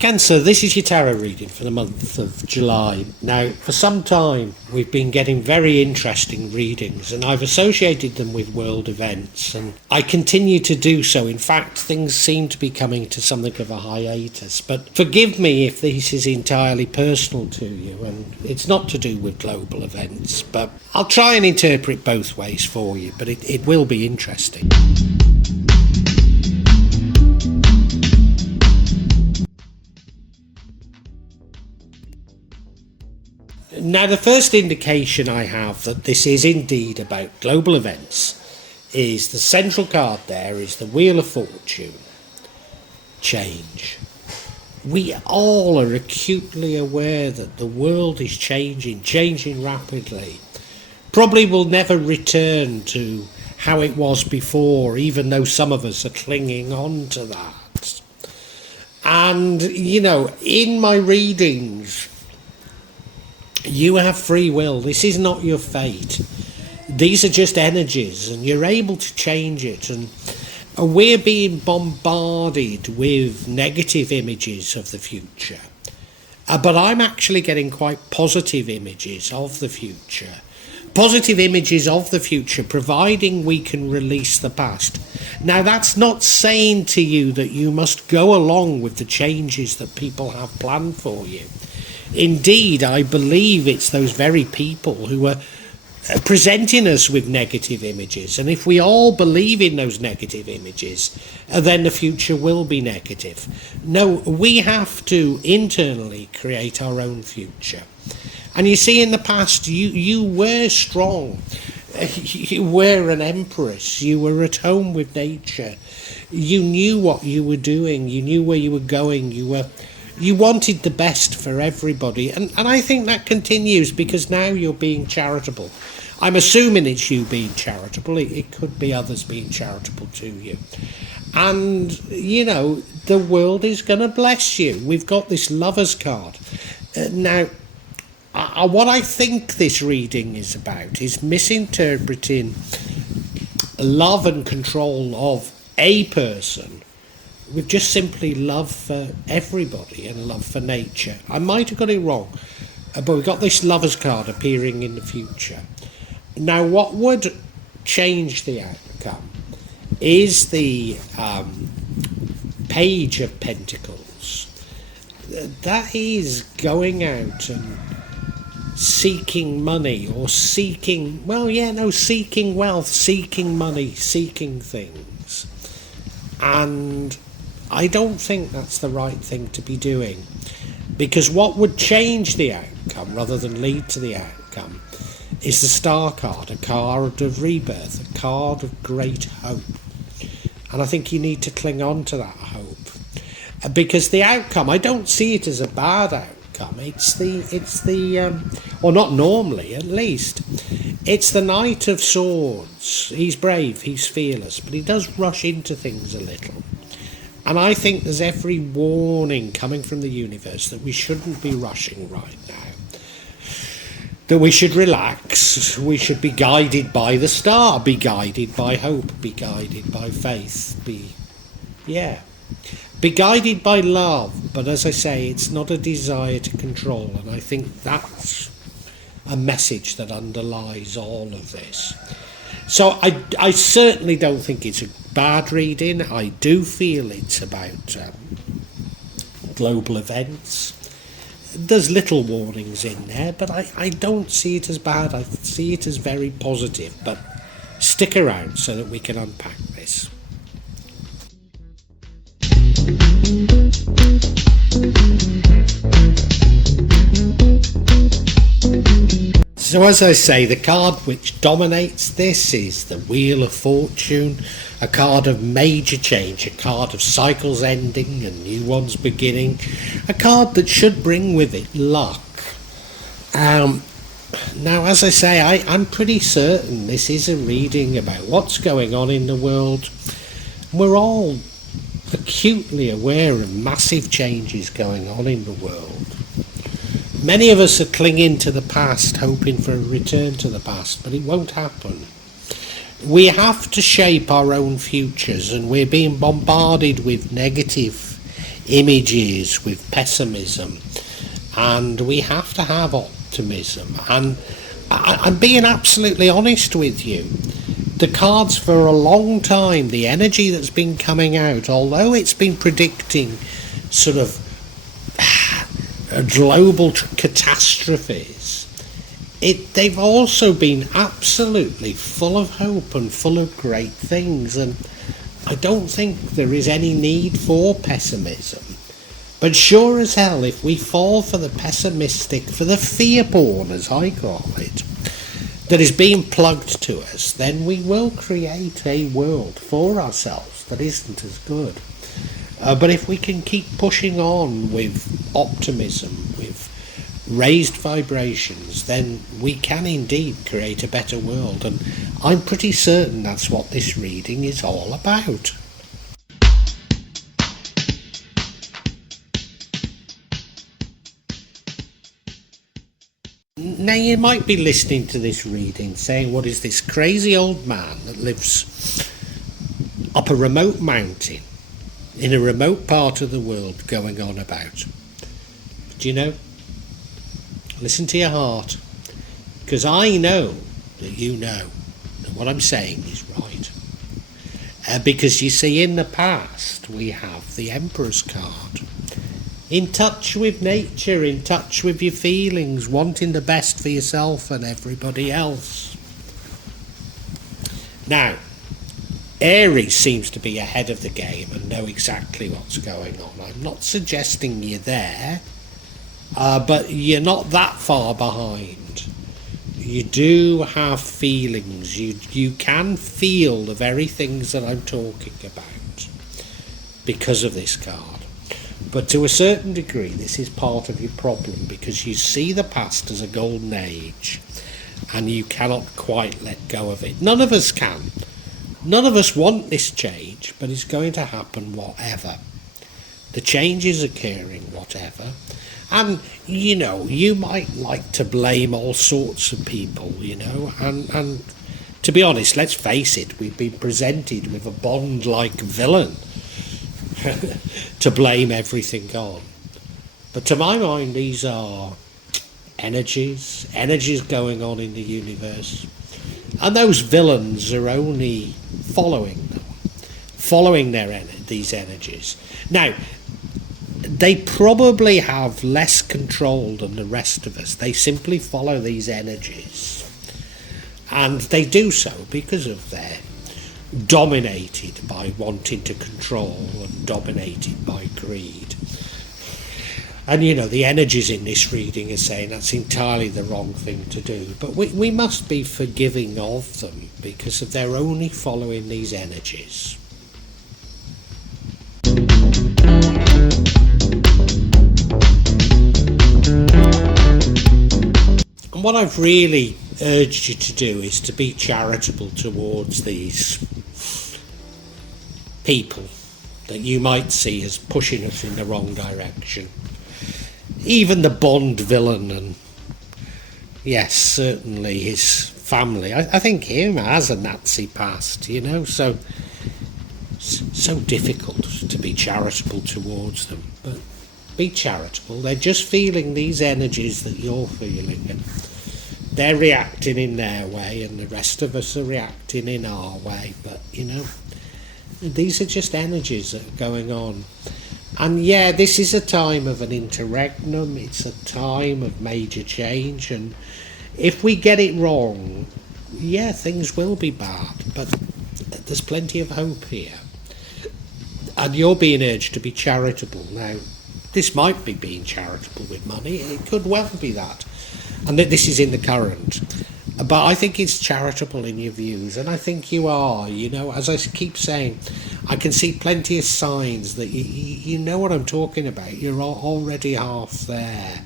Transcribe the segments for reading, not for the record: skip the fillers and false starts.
Cancer, this is your tarot reading for the month of July. Now, for some time, we've been getting very interesting readings, and I've associated them with world events, and I continue to do so. In fact, things seem to be coming to something of a hiatus, but forgive me if this is entirely personal to you, and it's not to do with global events, but I'll try and interpret both ways for you, but it will be interesting. Now, the first indication I have that this is indeed about global events is the central card there is the Wheel of Fortune. Change. We all are acutely aware that the world is changing rapidly. Probably will never return to how it was before, even though some of us are clinging on to that. And, in my readings, you have free will. This is not your fate. These are just energies, and you're able to change it. And we're being bombarded with negative images of the future. But I'm actually getting quite positive images of the future. Positive images of the future, providing we can release the past. Now, that's not saying to you that you must go along with the changes that people have planned for you. Indeed, I believe it's those very people who are presenting us with negative images. And if we all believe in those negative images, then the future will be negative. No, we have to internally create our own future. And you see, in the past, you were strong. You were an empress. You were at home with nature. You knew what you were doing. You knew where you were going. You wanted the best for everybody, and I think that continues because now you're being charitable. I'm assuming it's you being charitable. It could be others being charitable to you. And, the world is going to bless you. We've got this Lover's card. Now, what I think this reading is about is misinterpreting love and control of a person with just simply love for everybody and love for nature. I might have got it wrong, but we've got this Lover's card appearing in the future. Now, what would change the outcome is the Page of Pentacles. That is going out and seeking money or seeking wealth, seeking money, seeking things. And I don't think that's the right thing to be doing, because what would change the outcome rather than lead to the outcome is the Star card, a card of rebirth, a card of great hope. And I think you need to cling on to that hope, because the outcome, I don't see it as a bad outcome. It's the or not normally at least, it's the Knight of Swords. He's brave, he's fearless, but he does rush into things a little. And I think there's every warning coming from the universe that we shouldn't be rushing right now. That we should relax, we should be guided by the star, be guided by hope, be guided by faith, be guided by love. But as I say, it's not a desire to control, and I think that's a message that underlies all of this. So I certainly don't think it's a bad reading. I do feel it's about global events. There's little warnings in there, but I don't see it as bad. I see it as very positive. But stick around so that we can unpack this. So as I say, the card which dominates this is the Wheel of Fortune, a card of major change, a card of cycles ending and new ones beginning, a card that should bring with it luck. Now, as I say, I'm pretty certain this is a reading about what's going on in the world. We're all acutely aware of massive changes going on in the world. Many of us are clinging to the past, hoping for a return to the past, but it won't happen. We have to shape our own futures, and we're being bombarded with negative images, with pessimism, and we have to have optimism. And I'm being absolutely honest with you. The cards for a long time, the energy that's been coming out, although it's been predicting sort of global catastrophes, they've also been absolutely full of hope and full of great things, and I don't think there is any need for pessimism. But sure as hell, if we fall for the pessimistic, for the fear porn, as I call it, that is being plugged to us, then we will create a world for ourselves that isn't as good. But if we can keep pushing on with optimism, with raised vibrations, then we can indeed create a better world. And I'm pretty certain that's what this reading is all about. Now, you might be listening to this reading saying, what is this crazy old man that lives up a remote mountain in a remote part of the world going on about? But you know, listen to your heart, because I know that you know that what I'm saying is right. Because you see, in the past we have the Emperor's card. In touch with nature, in touch with your feelings, wanting the best for yourself and everybody else. Now, Aries seems to be ahead of the game and know exactly what's going on. I'm not suggesting you're there, but you're not that far behind. You do have feelings. You can feel the very things that I'm talking about because of this card. But to a certain degree, this is part of your problem, because you see the past as a golden age and you cannot quite let go of it. None of us can. None of us want this change, but it's going to happen whatever. The change is occurring whatever. And, you know, you might like to blame all sorts of people, you know, and to be honest, let's face it, we've been presented with a Bond-like villain to blame everything on. But to my mind, these are energies going on in the universe, and those villains are only following these energies. Now, they probably have less control than the rest of us. They simply follow these energies, and they do so because of their dominated by wanting to control and dominated by greed. And you know, the energies in this reading are saying that's entirely the wrong thing to do, but we must be forgiving of them because of they're only following these energies. And what I've really urged you to do is to be charitable towards these people that you might see as pushing us in the wrong direction. Even the Bond villain, and yes, certainly his family. I think him has a Nazi past, you know, so difficult to be charitable towards them. But be charitable. They're just feeling these energies that you're feeling, and they're reacting in their way, and the rest of us are reacting in our way. But, you know, these are just energies that are going on. And yeah, this is a time of an interregnum. It's a time of major change, and if we get it wrong, yeah, things will be bad, but there's plenty of hope here. And you're being urged to be charitable. Now, this might be being charitable with money. It could well be that. And this is in the current. But I think it's charitable in your views, and I think you are. You know, as I keep saying, I can see plenty of signs that you know what I'm talking about. You're already half there.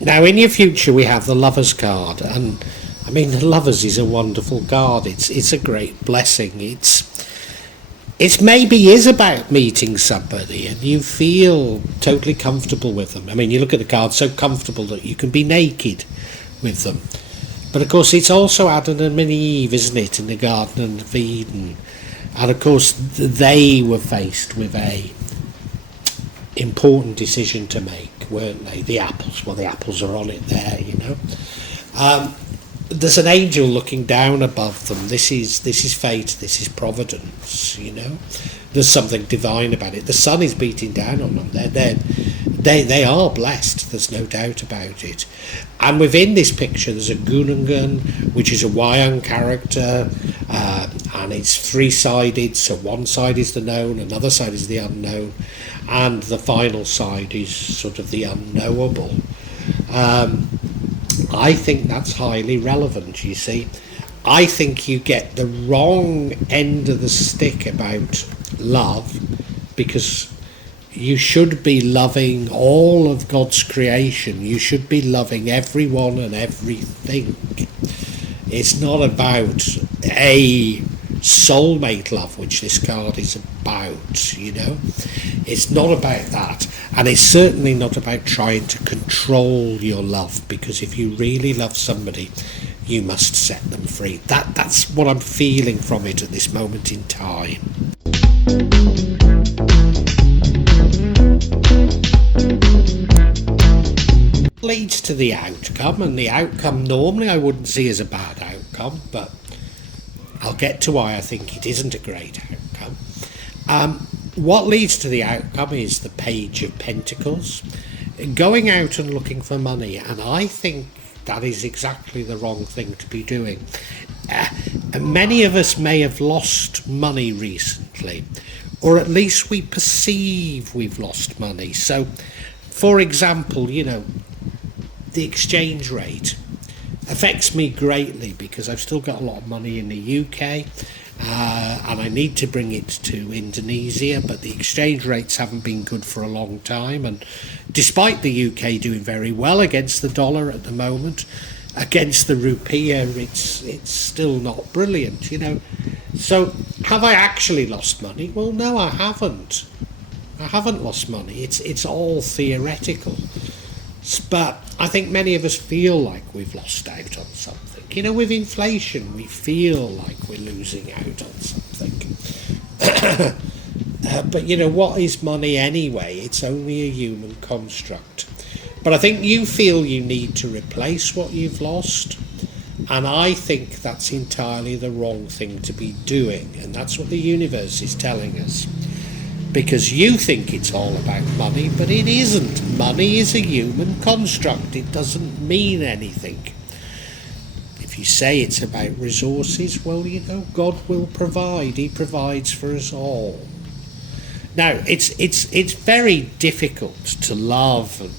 Now, in your future, we have the Lovers card, and I mean, the Lovers is a wonderful card. It's a great blessing. It's maybe is about meeting somebody and you feel totally comfortable with them. I mean, you look at the card, so comfortable that you can be naked with them. But of course, it's also Adam and Eve, isn't it, in the Garden of Eden? And of course, they were faced with a important decision to make, weren't they? The apples. Well, the apples are on it there, you know. There's an angel looking down above them. This is fate. This is providence. You know, there's something divine about it. The sun is beating down on them. They are blessed. There's no doubt about it. And within this picture, there's a Gunungun, which is a Wayang character, and it's three-sided. So one side is the known, another side is the unknown, and the final side is sort of the unknowable. I think that's highly relevant, you see. I think you get the wrong end of the stick about love, because you should be loving all of God's creation. You should be loving everyone and everything. It's not about a soulmate love, which this card is about, you know. It's not about that, and it's certainly not about trying to control your love, because if you really love somebody, you must set them free. That's what I'm feeling from it at this moment in time. Leads to the outcome, and the outcome normally I wouldn't see as a bad outcome, but I'll get to why I think it isn't a great outcome. What leads to the outcome is the Page of Pentacles, going out and looking for money, and I think that is exactly the wrong thing to be doing. Many of us may have lost money recently, or at least we perceive we've lost money. So, for example, you know, the exchange rate affects me greatly because I've still got a lot of money in the UK, and I need to bring it to Indonesia, but the exchange rates haven't been good for a long time, and despite the UK doing very well against the dollar at the moment, against the rupiah it's still not brilliant, you know. So have I actually lost money? Well, no, I haven't lost money. It's all theoretical. But I think many of us feel like we've lost out on something. You know, with inflation, we feel like we're losing out on something. But, you know, what is money anyway? It's only a human construct. But I think you feel you need to replace what you've lost. And I think that's entirely the wrong thing to be doing. And that's what the universe is telling us. Because you think it's all about money, but it isn't. Money is a human construct. It doesn't mean anything. If you say it's about resources, well, you know, God will provide. He provides for us all. Now, it's very difficult to love and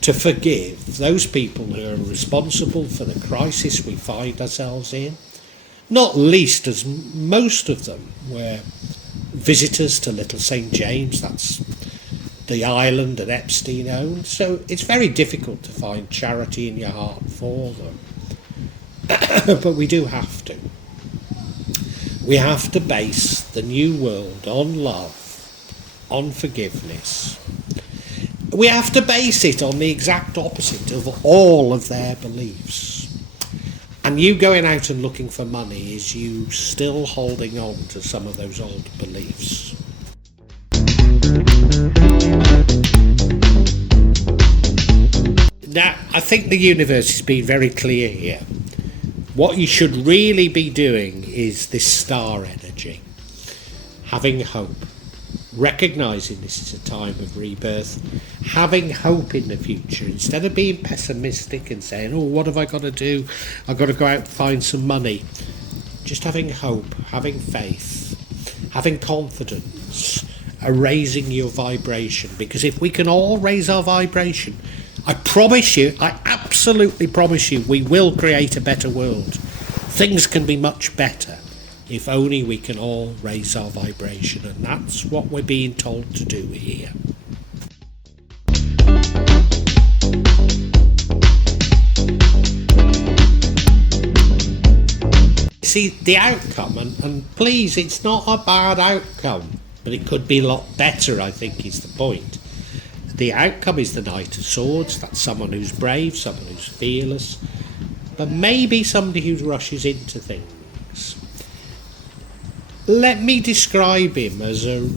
to forgive those people who are responsible for the crisis we find ourselves in. Not least as most of them were visitors to Little St. James, that's the island that Epstein owned. So it's very difficult to find charity in your heart for them. But we do have to. We have to base the new world on love, on forgiveness. We have to base it on the exact opposite of all of their beliefs. And you going out and looking for money is you still holding on to some of those old beliefs. Now, I think the universe has been very clear here. What you should really be doing is this star energy. Having hope. Recognising this is a time of rebirth. Having hope in the future. Instead of being pessimistic and saying, oh, what have I got to do? I've got to go out and find some money. Just having hope, having faith, having confidence, raising your vibration. Because if we can all raise our vibration, I promise you, I absolutely promise you, we will create a better world. Things can be much better if only we can all raise our vibration, and that's what we're being told to do here. See, the outcome, and please, it's not a bad outcome, but it could be a lot better, I think is the point. The outcome is the Knight of Swords. That's someone who's brave, someone who's fearless. but maybe somebody who rushes into things. Let me describe him as a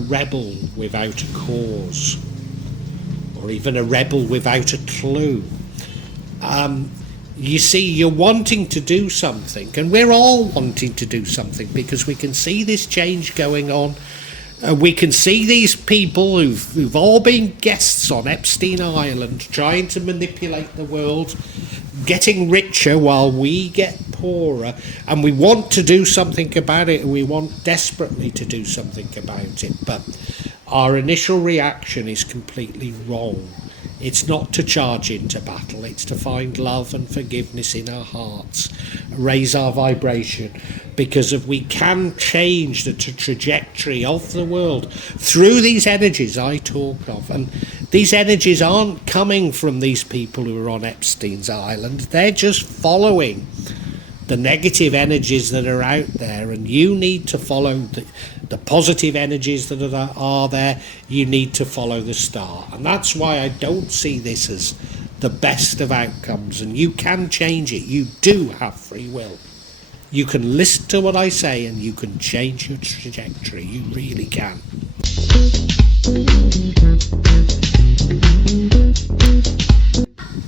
rebel without a cause, or even a rebel without a clue. You see, you're wanting to do something, and we're all wanting to do something because we can see this change going on. We can see these people who've all been guests on Epstein Island trying to manipulate the world, getting richer while we get poorer, and we want to do something about it, and we want desperately to do something about it, but our initial reaction is completely wrong. It's not to charge into battle, it's to find love and forgiveness in our hearts, raise our vibration, because if we can change the trajectory of the world through these energies I talk of, and these energies aren't coming from these people who are on Epstein's Island, they're just following the negative energies that are out there, and you need to follow the positive energies that are there. You need to follow the star, and that's why I don't see this as the best of outcomes. And you can change it. You do have free will. You can listen to what I say and you can change your trajectory. You really can.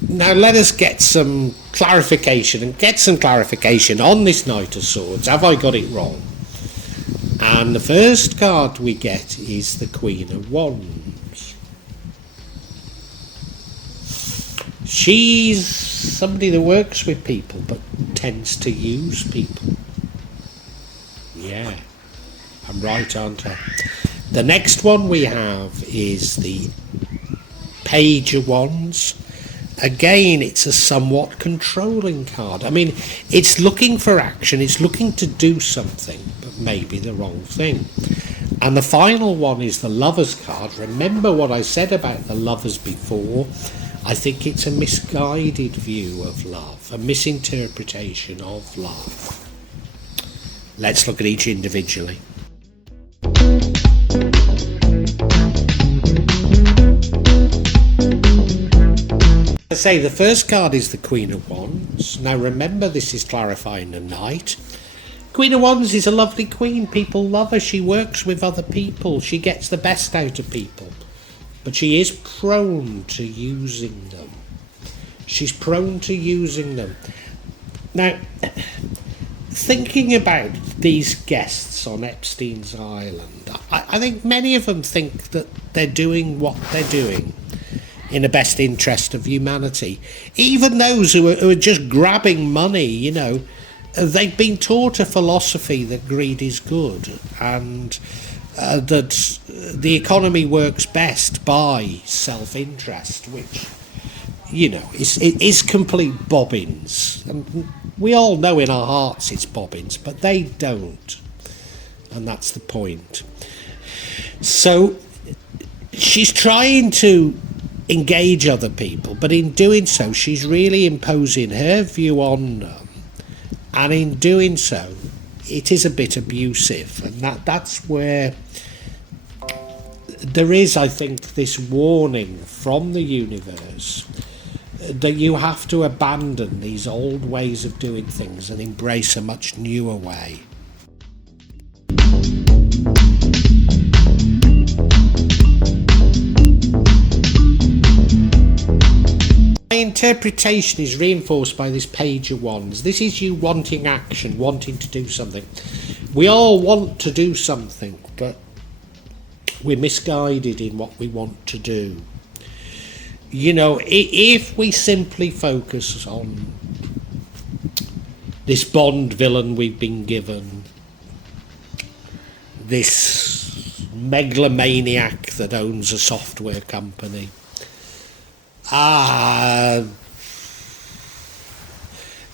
Now let us get some clarification on this Knight of Swords. Have I got it wrong? And the first card we get is the Queen of Wands. She's somebody that works with people but tends to use people. Yeah, I'm right, aren't I? The next one we have is the Page of Wands. Again, it's a somewhat controlling card. I mean, it's looking for action, it's looking to do something, but maybe the wrong thing. And the final one is the Lovers card. Remember what I said about the Lovers before? I think it's a misguided view of love, a misinterpretation of love. Let's look at each individually. I say the first card is the Queen of Wands. Now remember, this is clarifying the Knight. Queen of Wands is a lovely queen. People love her. She works with other people. She gets the best out of people. But she is prone to using them. She's prone to using them. Now, thinking about these guests on Epstein's Island, I think many of them think that they're doing what they're doing in the best interest of humanity. Even those who are just grabbing money, you know, they've been taught a philosophy that greed is good, and that the economy works best by self-interest, which, you know, is complete bobbins. And we all know in our hearts it's bobbins, but they don't, and that's the point. So she's trying to engage other people, but in doing so she's really imposing her view on them, and in doing so it is a bit abusive, and that's where there is, I think, this warning from the universe that you have to abandon these old ways of doing things and embrace a much newer way. My interpretation is reinforced by this Page of Wands. This is you wanting action, wanting to do something. We all want to do something, but we're misguided in what we want to do. You know, if we simply focus on this Bond villain we've been given, this megalomaniac that owns a software company,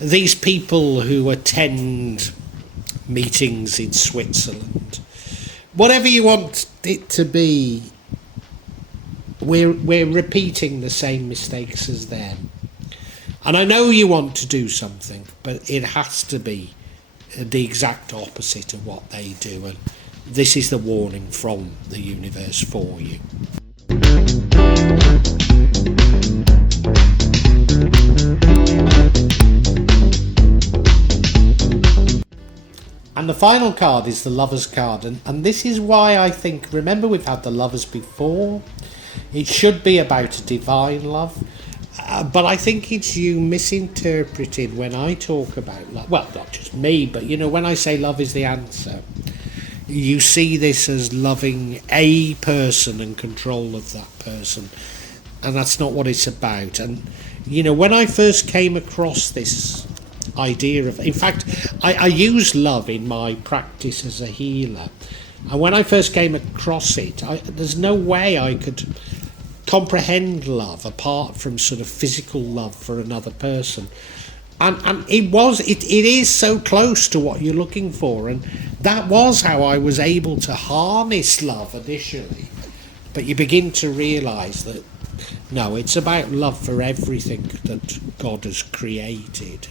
these people who attend meetings in Switzerland, whatever you want it to be, we're repeating the same mistakes as them. And I know you want to do something, but it has to be the exact opposite of what they do, and this is the warning from the universe for you. the final card is the Lovers card, and this is why I think, remember we've had the Lovers before, it should be about a divine love, but I think it's you misinterpreted when I talk about love. Well, not just me, but when I say love is the answer, you see this as loving a person and control of that person, and that's not what it's about. And when I first came across this idea of, in fact, I use love in my practice as a healer, and when I first came across it, there's no way I could comprehend love apart from sort of physical love for another person. And it is so close to what you're looking for, and that was how I was able to harness love initially. But you begin to realise that no, it's about love for everything that God has created.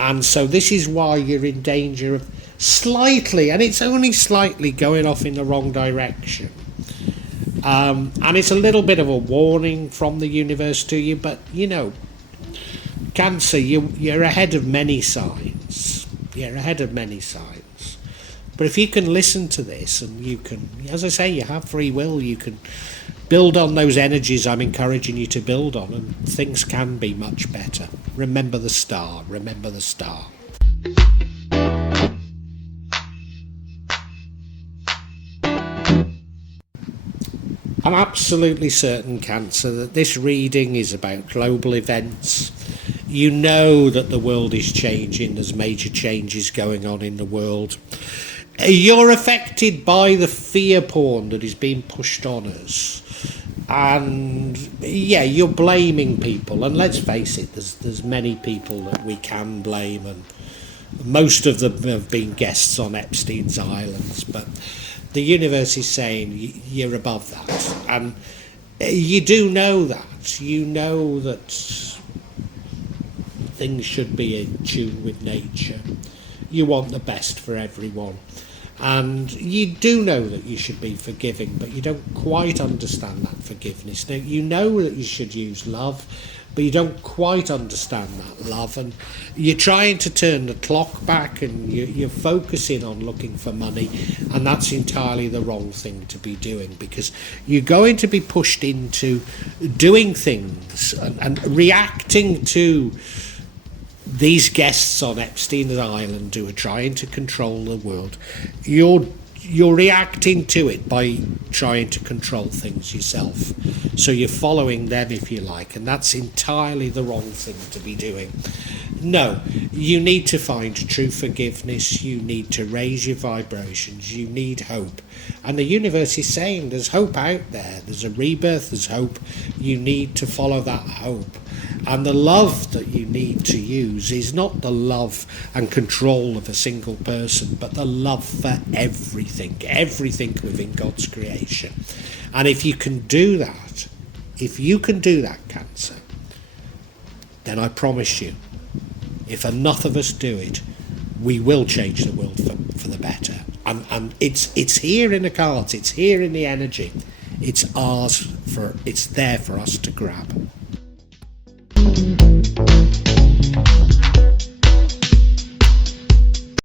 And so this is why you're in danger of slightly, and it's only slightly, going off in the wrong direction. And it's a little bit of a warning from the universe to you, but Cancer, you're ahead of many signs. You're ahead of many signs. But if you can listen to this, and you can, as I say, you have free will, you can build on those energies I'm encouraging you to build on, and things can be much better. Remember the star. Remember the star. I'm absolutely certain, Cancer, that this reading is about global events. You know that the world is changing. There's major changes going on in the world. You're affected by the fear porn that is being pushed on us. And yeah, you're blaming people. And let's face it, there's many people that we can blame. And most of them have been guests on Epstein's Islands. But the universe is saying you're above that. And you do know that. You know that things should be in tune with nature. You want the best for everyone. And you do know that you should be forgiving, but you don't quite understand that forgiveness. Now, you know that you should use love, but you don't quite understand that love. And you're trying to turn the clock back, and you're focusing on looking for money, and that's entirely the wrong thing to be doing, because you're going to be pushed into doing things and reacting to these guests on Epstein's Island who are trying to control the world. You're reacting to it by trying to control things yourself. So you're following them, if you like, and that's entirely the wrong thing to be doing. No, you need to find true forgiveness. You need to raise your vibrations. You need hope. And the universe is saying there's hope out there. There's a rebirth, there's hope. You need to follow that hope. And the love that you need to use is not the love and control of a single person, but the love for everything within God's creation. And if you can do that, Cancer, then I promise you, if enough of us do it, we will change the world for the better. And it's here in the cards, it's here in the energy, it's there for us to grab.